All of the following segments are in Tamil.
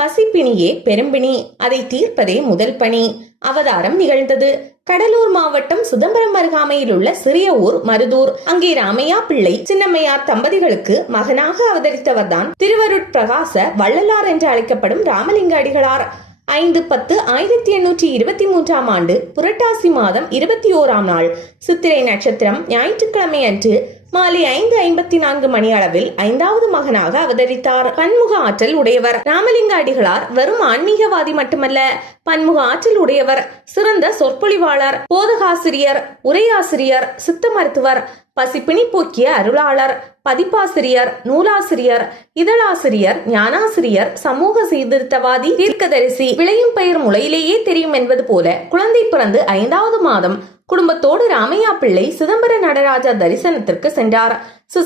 பசிப்பிணியே பெரும்பிணி அதை தீர்ப்பதே முதல் பணி. அவதாரம் நிகழ்ந்தது. கடலூர் மாவட்டம் சிதம்பரம் அருகாமையில் உள்ள சிறிய ஊர் மருதூர். அங்கே ராமையா பிள்ளை சின்னம்மையார் தம்பதிகளுக்கு மகனாக அவதரித்தவர்தான் திருவருட் பிரகாச வள்ளலார் என்று அழைக்கப்படும் ராமலிங்க அடிகளார். ஐந்து பத்து ஆயிரத்தி எண்ணூற்றி இருபத்தி மூன்றாம் ஆண்டு புரட்டாசி மாதம் இருபத்தி ஓராம் நாள். சித்திரை நட்சத்திரம் ஞாயிற்றுக்கிழமை அன்று மாலை ஐந்து ஐம்பத்தி நான்கு மணி அளவில் ஐந்தாவது மகனாக அவதரித்தார். பன்முக ஆற்றல் உடையவர். ராமலிங்க அடிகளார் வெறும் ஆன்மீகவாதி மட்டுமல்ல பன்முக ஆற்றல் உடையவர் சிறந்த சொற்பொழிவாளர் போதகாசிரியர் உரையாசிரியர் சித்த மருத்துவர் பசிப்பிணி போக்கிய அருளாளர் பதிப்பாசிரியர் நூலாசிரியர் இதழாசிரியர் ஞானாசிரியர் சமூக சீர்திருத்தவாதி தீர்க்கதரிசி விளையும் பெயர் முளையிலேயே தெரியும் என்பது போல குழந்தை பிறந்து ஐந்தாவது மாதம் குடும்பத்தோடு ராமையா பிள்ளை சிதம்பர நடராஜா தரிசனத்திற்கு சென்றார்.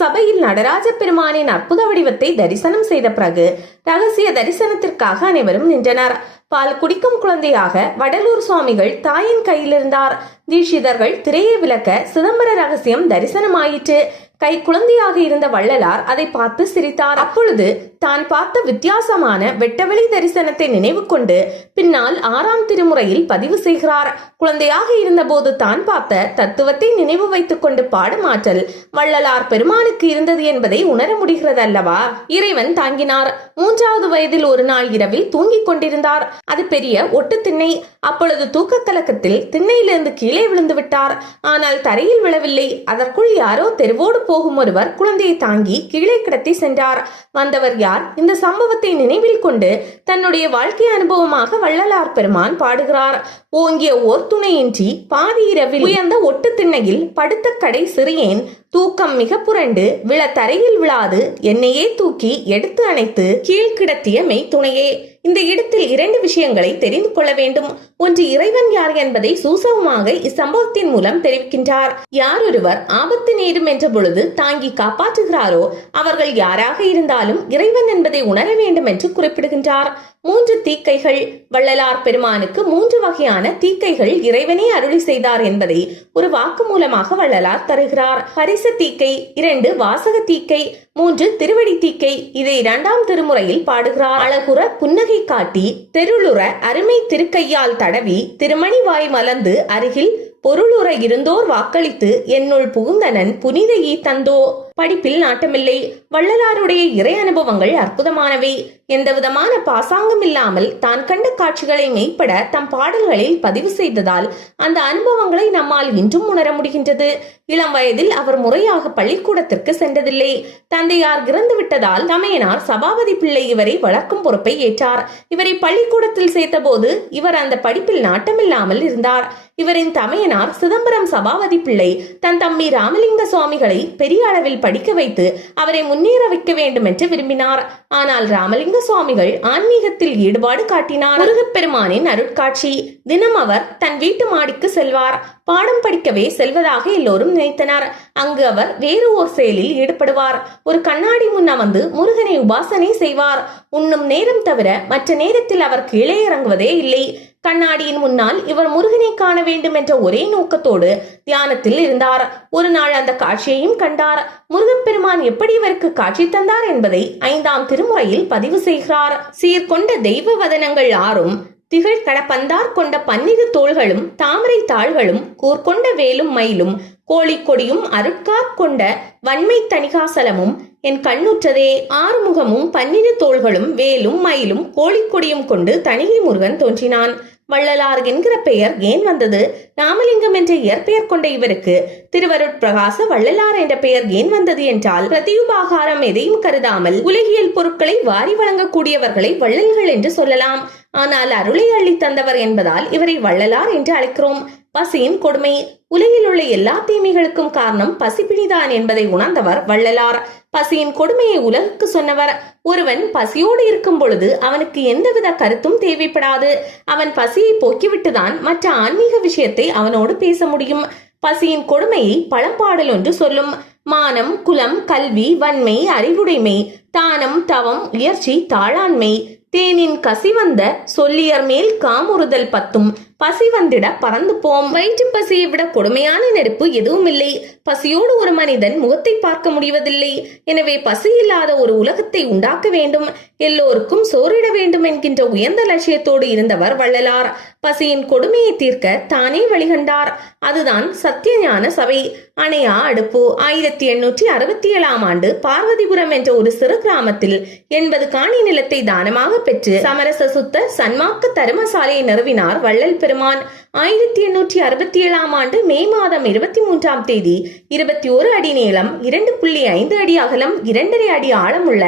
சபையில் நடராஜ பெருமானின் அற்புத வடிவத்தை தரிசனம் செய்த பிறகு ரகசிய தரிசனத்திற்காக அனைவரும் நின்றனர். பால் குடிக்கும் குழந்தையாக வடலூர் சுவாமிகள் தாயின் கையிலிருந்தார். தீட்சிதர்கள் திரையை விளக்க சிதம்பர ரகசியம் தரிசனமாயிற்று. கை குழந்தையாக இருந்த வள்ளலார் அதை பார்த்து சிரித்தார். அப்பொழுது தான் பார்த்த வித்தியாசமான வெட்டவெளி தரிசனத்தை நினைவு கொண்டு பின்னால் ஆறாம் திருமுறையில் பதிவு செய்கிறார். குழந்தையாக இருந்தபோது தான் பார்த்த தத்துவத்தை நினைவு வைத்துக் கொண்டு பாடும் ஆற்றல் வள்ளலார் பெருமானுக்கு இருந்தது என்பதை உணர முடிகிறது அல்லவா இறைவன் தாங்கினார். மூன்றாவது வயதில் ஒரு நாள் இரவில் தூங்கிக் கொண்டிருந்தார். அது பெரிய ஒட்டு திண்ணை. அப்பொழுது தூக்க கலக்கத்தில் திண்ணையிலிருந்து கீழே விழுந்து விட்டார். ஆனால் தரையில் விழவில்லை. அதற்குள் யாரோ தெருவோடு போகும் ஒருவர் குழந்தையை தாங்கி கீழே கிடத்தி சென்றார். வந்தவர் யார்? இந்த சம்பவத்தை நினைவில் கொண்டு தன்னுடைய வாழ்க்கை அனுபவமாக வள்ளலார் பெருமான் பாடுகிறார். ஓங்கிய ஓர் துணையின்றி பாதி இரவில் உயர்ந்த ஒட்டு திண்ணையில் படுத்த கடை சிறியேன் தூக்கம் மிக புரண்டு விழ தரையில் விழாது என்னையே தூக்கி எடுத்து அணைத்து கீழ் கிடத்திய மெய் துணையே. இந்த இடத்தில் இரண்டு விஷயங்களை தெரிந்து கொள்ள வேண்டும். ஒன்று இறைவன் யார் என்பதை சூசகமாக இச்சம்பவத்தின் மூலம் தெரிவிக்கின்றார். யார் ஒருவர் ஆபத்து நேரும் என்ற பொழுது தாங்கி காப்பாற்றுகிறாரோ அவர்கள் யாராக இருந்தாலும் இறைவன் என்பதை உணர வேண்டும் என்று குறிப்பிடுகின்றார். மூன்று தீக்கைகள் வள்ளலார் பெருமானுக்கு மூன்று வகையான தீக்கைகள் இறைவனே அருளி செய்தார் என்பதை ஒரு வாக்கு மூலமாக வள்ளலார் தருகிறார். ஹரிச தீக்கை இரண்டு வாசக தீக்கை மூன்று திருவடி தீக்கை இதை இரண்டாம் திருமுறையில் பாடுகிறார். அழகுற புன்னகை காட்டி தெருளுற அருமை திருக்கையால் தடவி திருமணி வாய் மலர்ந்து அருகில் பொருளுற இருந்தோர் வாக்களித்து என்னுள் புகுந்தனன் புனிதையை தந்தோ. படிப்பில் நாட்டமில்லை. வள்ளலாருடைய இறை அனுபவங்கள் அற்புதமானவை. எந்தவிதமான பாசாங்கம் இல்லாமல் தான் கண்ட காட்சிகளை மெய்ப்பட தம் பாடல்களில் பதிவு செய்ததால் அந்த அனுபவங்களை நம்மால் இன்றும் உணர முடிகின்றது. இளம் வயதில் அவர் முறையாக பள்ளிக்கூடத்திற்கு சென்றதில்லை. தந்தையார் இறந்து விட்டதால் தமையனார் சபாபதி பிள்ளை இவரை வளர்க்கும் பொறுப்பை ஏற்றார். இவரை பள்ளிக்கூடத்தில் சேர்த்தபோது இவர் அந்த படிப்பில் நாட்டமில்லாமல் இருந்தார். இவரின் தமையனார் சிதம்பரம் சபாபதி பிள்ளை தன் தம்பி ராமலிங்க சுவாமிகளை பெரிய அளவில் படிக்க வைத்து அவரை முன்னேற வைக்க வேண்டும் என்று விரும்பினார். ஆனால் ராமலிங்க சுவாமிகள் ஆன்மீகத்தில் ஈடுபாடு காட்டினார். முருகப்பெருமானின் அருட்காட்சி. தினம் அவர் தன் வீட்டு மாடிக்கு செல்வார். பாடம் படிக்கவே செல்வதாக எல்லோரும் நினைத்தனர். அங்கு அவர் வேறு ஓர் செயலில் ஈடுபடுவார். ஒரு கண்ணாடி முன் அமர்ந்து முருகனை உபாசனை செய்வார். உண்ணும் நேரம் தவிர மற்ற நேரத்தில் அவர் கீழே இறங்குவதே இல்லை. கண்ணாடியின் முன்னால் இவர் முருகனை காண வேண்டும் என்ற ஒரே நோக்கத்தோடு தியானத்தில் இருந்தார். ஒரு நாள் அந்த காட்சியையும் கண்டார். முருகப்பெருமான் எப்படி இவருக்கு காட்சி தந்தார் என்பதை ஐந்தாம் திருமுறையில் பதிவு செய்கிறார். சீர்கொண்ட தெய்வ வதனங்கள் ஆறும் திகழ் கடப்பந்தார் கொண்ட பன்னிகு தோள்களும் தாமரை தாள்களும் கூர்கொண்ட வேலும் மயிலும் கோழிக்கொடியும் அருட்கார் கொண்ட வன்மை தணிகாசலமும் என் கண்ணுற்றதே ஆறுமுகமும் பன்னிரு தோள்களும் வேலும் மயிலும் கோழிக்கொடியும் கொண்டு தணிகை முருகன் தோன்றினான். வள்ளலார் என்கிற பெயர் ஏன் வந்தது? ராமலிங்கம் என்ற இயற்பெயர் கொண்ட இவருக்கு திருவருட்பிரகாச வள்ளலார் என்ற பெயர் ஏன் வந்தது என்றால் பிரதியுபாகாரம் எதையும் கருதாமல் உலகியல் பொருட்களை வாரி வழங்கக்கூடியவர்களை வள்ளல்கள் என்று சொல்லலாம். ஆனால் அருளை அள்ளி தந்தவர் என்பதால் இவரை வள்ளலார் என்று அழைக்கிறோம். பசியின் கொடுமை. உலகில் உள்ள எல்லா தீமைகளுக்கும் காரணம் பசிப்பிணிதான் என்பதை உணர்ந்தவர் வள்ளலார். பசியின் கொடுமையை உலகுக்கு சொன்னவர். ஒருவன் பசியோடு இருக்கும் பொழுது அவனுக்கு எந்தவித கருத்தும் தேவைப்படாது. அவன் பசியை போக்கிவிட்டுதான் மற்ற ஆன்மீக விஷயத்தை அவனோடு பேச முடியும். பசியின் கொடுமையை பழம்பாடல் ஒன்று சொல்லும். மானம் குலம் கல்வி வன்மை அறிவுடைமை தானம் தவம் உயர்ச்சி தாளாண்மை தேனின் கசிவந்த சொல்லியர் மேல் காமுறுதல் பத்தும். பசி வந்திட பறந்து போம் வயிற்று பசியை விட கொடுமையான நெருப்பு எதுவும் இல்லை பசியோடு ஒரு மனிதன் முகத்தை பார்க்க முடிவதில்லை. எனவே பசி இல்லாத ஒரு உலகத்தை உண்டாக்க வேண்டும். எல்லோருக்கும் சோறிட வேண்டும் என்கின்ற உயர்ந்த லட்சியத்தோடு இருந்தவர் வள்ளலார். பசியின் கொடுமையை தீர்க்க தானே வழிகண்டார். அதுதான் சத்தியஞான சபை. அணையா அடுப்பு. ஆயிரத்தி எண்ணூற்றி அறுபத்தி ஏழாம் ஆண்டு பார்வதிபுரம் என்ற ஒரு சிறு கிராமத்தில் எண்பது காணி நிலத்தை தானமாக பெற்று சமரச சுத்த சன்மார்க்க தருமசாலையை நிறுவினார் வள்ளல் பெரு பெருமான். ஆயிரத்தி எண்ணூற்றி அறுபத்தி ஏழாம் ஆண்டு மே மாதம் இருபத்தி மூன்றாம் தேதி இருபத்தி ஒரு அடி நீளம் இரண்டு புள்ளி ஐந்து அடி அகலம் இரண்டரை அடி ஆழமுள்ள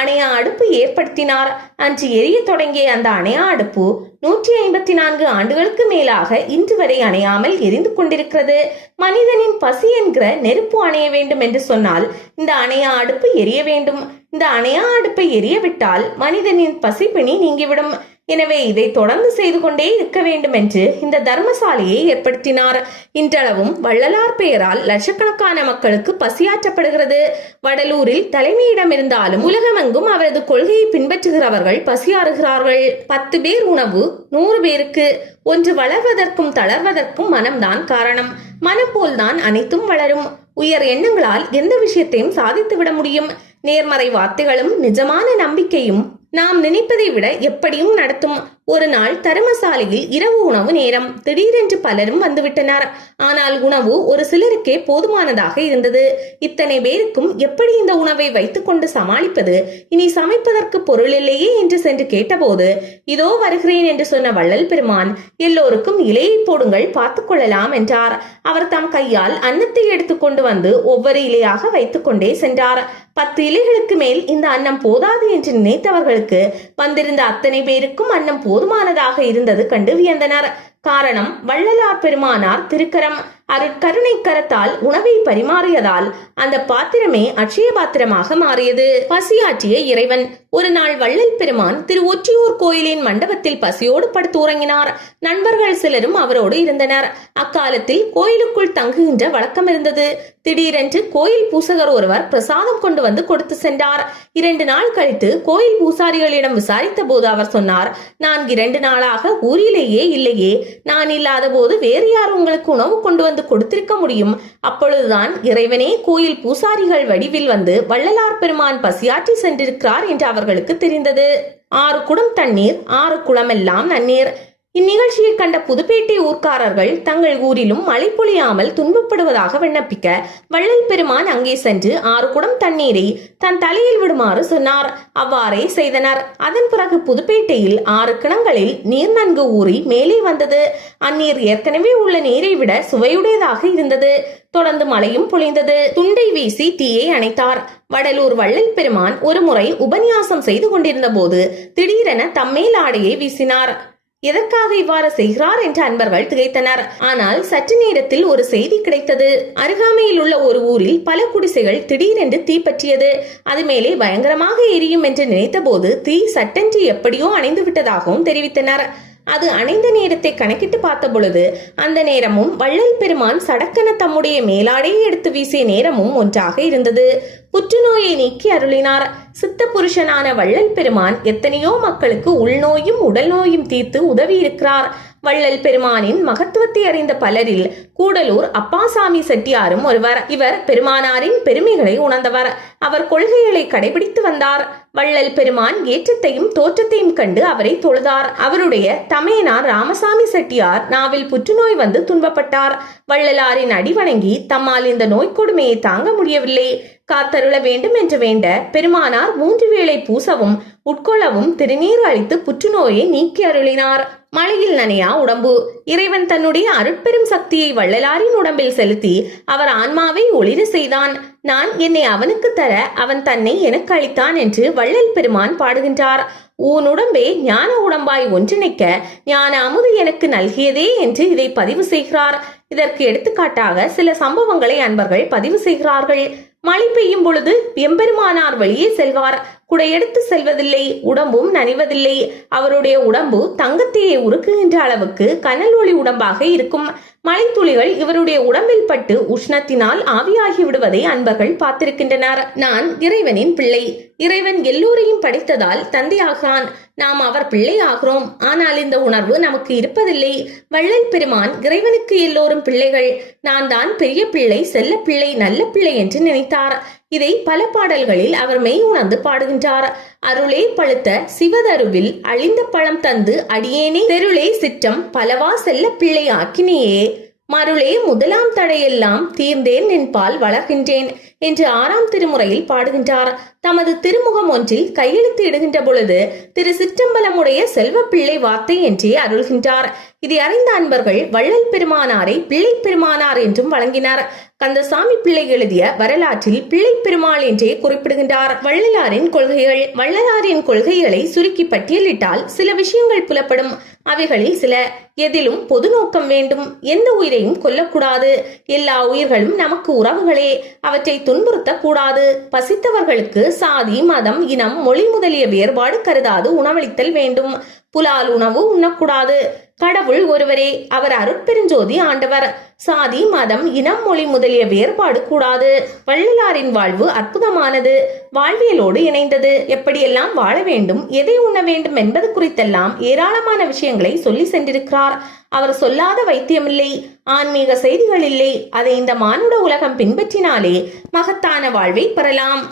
அணையா அடுப்பு ஏற்படுத்தினார். அன்று எரிய தொடங்கிய அந்த அணையா அடுப்பு நூற்றி ஐம்பத்தி நான்கு ஆண்டுகளுக்கு மேலாக இன்று வரை அணையாமல் எரிந்து கொண்டிருக்கிறது. மனிதனின் பசி என்கிற நெருப்பு அணைய வேண்டும் என்று சொன்னால் இந்த அணையா அடுப்பு எரிய வேண்டும். இந்த அணையா அடுப்பை எரியவிட்டால் மனிதனின் பசிப்பிணி நீங்கிவிடும். எனவே இதை தொடர்ந்து செய்து கொண்டே இருக்க வேண்டும் என்று இந்த தர்மசாலையை ஏற்படுத்தினார். இன்றளவும் வள்ளலார் பெயரால் லட்சக்கணக்கான மக்களுக்கு பசியாற்றப்படுகிறது. வடலூரில் தலைமையிடம் இருந்தாலும் உலகமெங்கும் அவரது கொள்கையை பின்பற்றுகிறவர்கள் பசியாறுகிறார்கள். பத்து பேர் உணவு நூறு பேருக்கு. ஒன்று வளர்வதற்கும் தளர்வதற்கும் மனம்தான் காரணம். மனம் போல்தான் அனைத்தும் வளரும். உயர் எண்ணங்களால் எந்த விஷயத்தையும் சாதித்து விட முடியும். நேர்மறை வார்த்தைகளும் நிஜமான நம்பிக்கையும் நாம் நினைப்பதை விட எப்படியும் நடத்தும் ஒரு நாள் தருமசாலையில் இரவு உணவு நேரம். திடீரென்று பலரும் வந்துவிட்டனர். ஆனால் உணவு ஒரு சிலருக்கே போதுமானதாக இருந்தது. இத்தனை பேருக்கும் எப்படி இந்த உணவை வைத்துக்கொண்டு சமாளிப்பது? இனி சமைப்பதற்கு பொருள் இல்லையே என்று சென்று கேட்டபோது இதோ வருகிறேன் என்று சொன்ன வள்ளல் பெருமான் எல்லோருக்கும் இலையை போடுங்கள் பார்த்துக் கொள்ளலாம் என்றார். அவர் தம் கையால் அன்னத்தை எடுத்துக்கொண்டு வந்து ஒவ்வொரு இலையாக வைத்துக்கொண்டே சென்றார். பத்து இலைகளுக்கு மேல் இந்த அன்னம் போதாது என்று நினைத்தவர்களுக்கு வந்திருந்த அத்தனை பேருக்கும் அன்னம் போதுமானதாக இருந்தது கண்டு வியந்தனர். காரணம் வள்ளலார் பெருமானார் திருக்கரம். அருட்கருணை கரத்தால் உணவை பரிமாறியதால் அந்த பாத்திரமே அட்சய பாத்திரமாக மாறியது. பசியாற்றிய இறைவன் ஒரு நாள் வள்ளல் பெருமான் திரு ஒற்றியூர் கோயிலின் மண்டபத்தில் பசியோடு படுத்து உறங்கினார் நண்பர்கள் சிலரும் அவரோடு இருந்தனர். அக்காலத்தில் கோயிலுக்குள் தங்குகின்ற வழக்கம் இருந்தது. திடீரென்று கோயில் பூசகர் ஒருவர் பிரசாதம் கொண்டு வந்து கொடுத்து சென்றார். இரண்டு நாள் கழித்து கோயில் பூசாரிகளிடம் விசாரித்த போது அவர் சொன்னார் நான் இரண்டு நாளாக ஊரிலேயே இல்லையே. நான் இல்லாத போது வேறு யார் உங்களுக்கு உணவு கொண்டு வந்து கொடுத்திருக்க முடியும்? அப்பொழுதுதான் இறைவனே கோயில் பூசாரிகள் வடிவில் வந்து வள்ளலார் பெருமான் பசியாற்றி சென்றிருக்கிறார் என்று அவர்களுக்கு தெரிந்தது. ஆறு குடம் தண்ணீர் ஆறு குளமெல்லாம் நன்னீர். இந்நிகழ்ச்சியை கண்ட புதுப்பேட்டை ஊர்க்காரர்கள் தங்கள் ஊரிலும் மழை பொழியாமல் துன்பப்படுவதாக விண்ணப்பிக்க வள்ளல் பெருமான் அங்கே சென்று ஆறு குடம் தண்ணீரை தன் தலையில் விடுமாறு சொன்னார். அவ்வாறே செய்தனர். அதன் பிறகு புதுப்பேட்டையில் ஆறு கிணங்களில் நீர் நன்கு ஊறி மேலே வந்தது. அந்நீர் ஏற்கனவே உள்ள நீரை விட சுவையுடையதாக இருந்தது. தொடர்ந்து மழையும் பொழிந்தது. துண்டை வீசி தீயை அணைத்தார். வடலூர் வள்ளல் பெருமான் ஒருமுறை உபன்யாசம் செய்து கொண்டிருந்த போது திடீரென தம்மேல் ஆடையை வீசினார். எதற்காக இவ்வாறு செய்கிறார் என்று அன்பர்கள் திகைத்தனர். ஆனால் சற்று நேரத்தில் ஒரு செய்தி கிடைத்தது. அருகாமையில் உள்ள ஒரு ஊரில் பல குடிசைகள் திடீரென்று தீப்பற்றியது அது மேலே பயங்கரமாக எரியும் என்று நினைத்தபோது தீ சட்டென்று எப்படியோ அணைந்து விட்டதாகவும் தெரிவித்தனர். அது அணைந்த நேரத்தை கணக்கிட்டு பார்த்த பொழுது அந்த நேரமும் வள்ளல் பெருமான் சடக்கென தம்முடைய மேலாடையை எடுத்து வீசிய நேரமும் ஒன்றாக இருந்தது. புற்றுநோயை நீக்கி அருளினார். சித்த புருஷனான வள்ளல் பெருமான் எத்தனையோ மக்களுக்கு உள்நோயும் உடல் நோயும் தீர்த்து உதவி இருக்கிறார் வள்ளல் பெருமானின் மகத்துவத்தை அறிந்த பலரில் கூடலூர் அப்பாசாமி செட்டியாரும் ஒருவர். இவர் பெருமானாரின் பெருமைகளை உணர்ந்தவர். அவர் கொள்கைகளை கடைபிடித்து வந்தார். வள்ளல் பெருமான் ஏற்றத்தையும் தோற்றத்தையும் கண்டு அவரை தொழுதார். அவருடைய தமையனார் ராமசாமி செட்டியார் நாவில் புற்றுநோய் வந்து துன்பப்பட்டார். வள்ளலாரின் அடி வணங்கி தம்மால் இந்த நோய் கொடுமையை தாங்க முடியவில்லை. காத்தருள வேண்டும் என்று வேண்ட பெருமானார் மூன்று வேளை பூசவும் உட்கொள்ளவும் திருநீர் அளித்து புற்றுநோயை நீக்கி அருளினார். மழையில் நனையா உடம்பு. இறைவன் தன்னுடைய அருட்பெரும் சக்தியை வள்ளலாரின் உடம்பில் செலுத்தி அவர் ஆன்மாவை ஒளிர செய்தான். நான் என்னை அவனுக்கு தர அவன் தன்னை எனக்கு அளித்தான் என்று வள்ளல் பெருமான் பாடுகின்றார். உன் உடம்பே ஞான உடம்பாய் ஒன்றிணைக்க ஞான அமுது எனக்கு நல்கியதே என்று இதை பதிவு செய்கிறார். இதற்கு எடுத்துக்காட்டாக சில சம்பவங்களை அன்பர்கள் பதிவு செய்கிறார்கள். மழை பெய்யும் பொழுது எம்பெருமானார் வெளியே செல்வார். குடையெடுத்து செல்வதில்லை உடம்பும் நனைவதில்லை. அவருடைய உடம்பு தங்கத்தையே உருக்குகின்ற அளவுக்கு கனல் ஒளி உடம்பாக இருக்கும். மலைத்துளிகள் இவருடைய உடம்பில் பட்டு உஷ்ணத்தினால் ஆவியாகி விடுவதை அன்பர்கள் பார்த்திருக்கின்றனர். நான் இறைவனின் பிள்ளை. இறைவன் எல்லோரையும் படைத்ததால் தந்தையாகிறான். நாம் அவர் பிள்ளை ஆகிறோம் ஆனால் இந்த உணர்வு நமக்கு இருப்பதில்லை. வள்ளல் பெருமான் இறைவனுக்கு எல்லோரும் பிள்ளைகள். நான் தான் பெரிய பிள்ளை செல்ல பிள்ளை நல்ல பிள்ளை என்று நினைத்தார். இதை பல பாடல்களில் அவர் மெய் உணர்ந்து பாடுகின்றார். அருளே பழுத்த சிவதருவில் அழிந்த பழம் தந்து அடியேனே தெருளே சிற்றம் பலவா செல்ல பிள்ளை ஆக்கினியே மருளே முதலாம் தடையெல்லாம் தீர்ந்தேன் நின்பால் வளர்கின்றேன் என்று ஆறாம் திருமுறையில் பாடுகின்றார். தமது திருமுகம் ஒன்றில் கையெழுத்து இடுகின்ற பொழுது திரு சிற்றம்பலமுடைய செல்வ பிள்ளை வார்த்தை என்றே அருள்கின்றார். இதை அறிந்த அன்பர்கள் வள்ளல் பெருமானாரை பிள்ளை பெருமானார் என்றும் வழங்கினார். கந்தசாமி பிள்ளை எழுதிய வரலாற்றில் பிள்ளை பெருமாள் என்றே குறிப்பிடுகின்றார். வள்ளலாரின் கொள்கைகள் வள்ளலாரின் கொள்கைகளை சுருக்கி பட்டியலிட்டால் சில விஷயங்கள் புலப்படும். அவைகளில் சில எதிலும் பொது நோக்கம் வேண்டும். எந்த உயிரையும் கொல்லக்கூடாது. எல்லா உயிர்களும் நமக்கு உறவுகளே. அவற்றை துன்புறுத்த கூடாது பசித்தவர்களுக்கு சாதி மதம் இனம் மொழி முதலிய வேறுபாடு கருதாது உணவளித்தல் வேண்டும். புலால் உணவு உண்ணக்கூடாது. கடவுள் ஒருவரே அவர் அருட்பெருஞ்சோதி ஆண்டவர். சாதி மதம் இனம் மொழி முதலிய வேறுபாடு கூடாது. வள்ளலாரின் வாழ்வு அற்புதமானது. வாழ்வியலோடு இணைந்தது. எப்படியெல்லாம் வாழ வேண்டும் எதை உண்ண வேண்டும் என்பது குறித்தெல்லாம் ஏராளமான விஷயங்களை சொல்லி சென்றிருக்கிறார். அவர் சொல்லாத வைத்தியமில்லை ஆன்மீக செய்திகள் இல்லை அதை இந்த மானுட உலகம் பின்பற்றினாலே மகத்தான வாழ்வை பெறலாம்.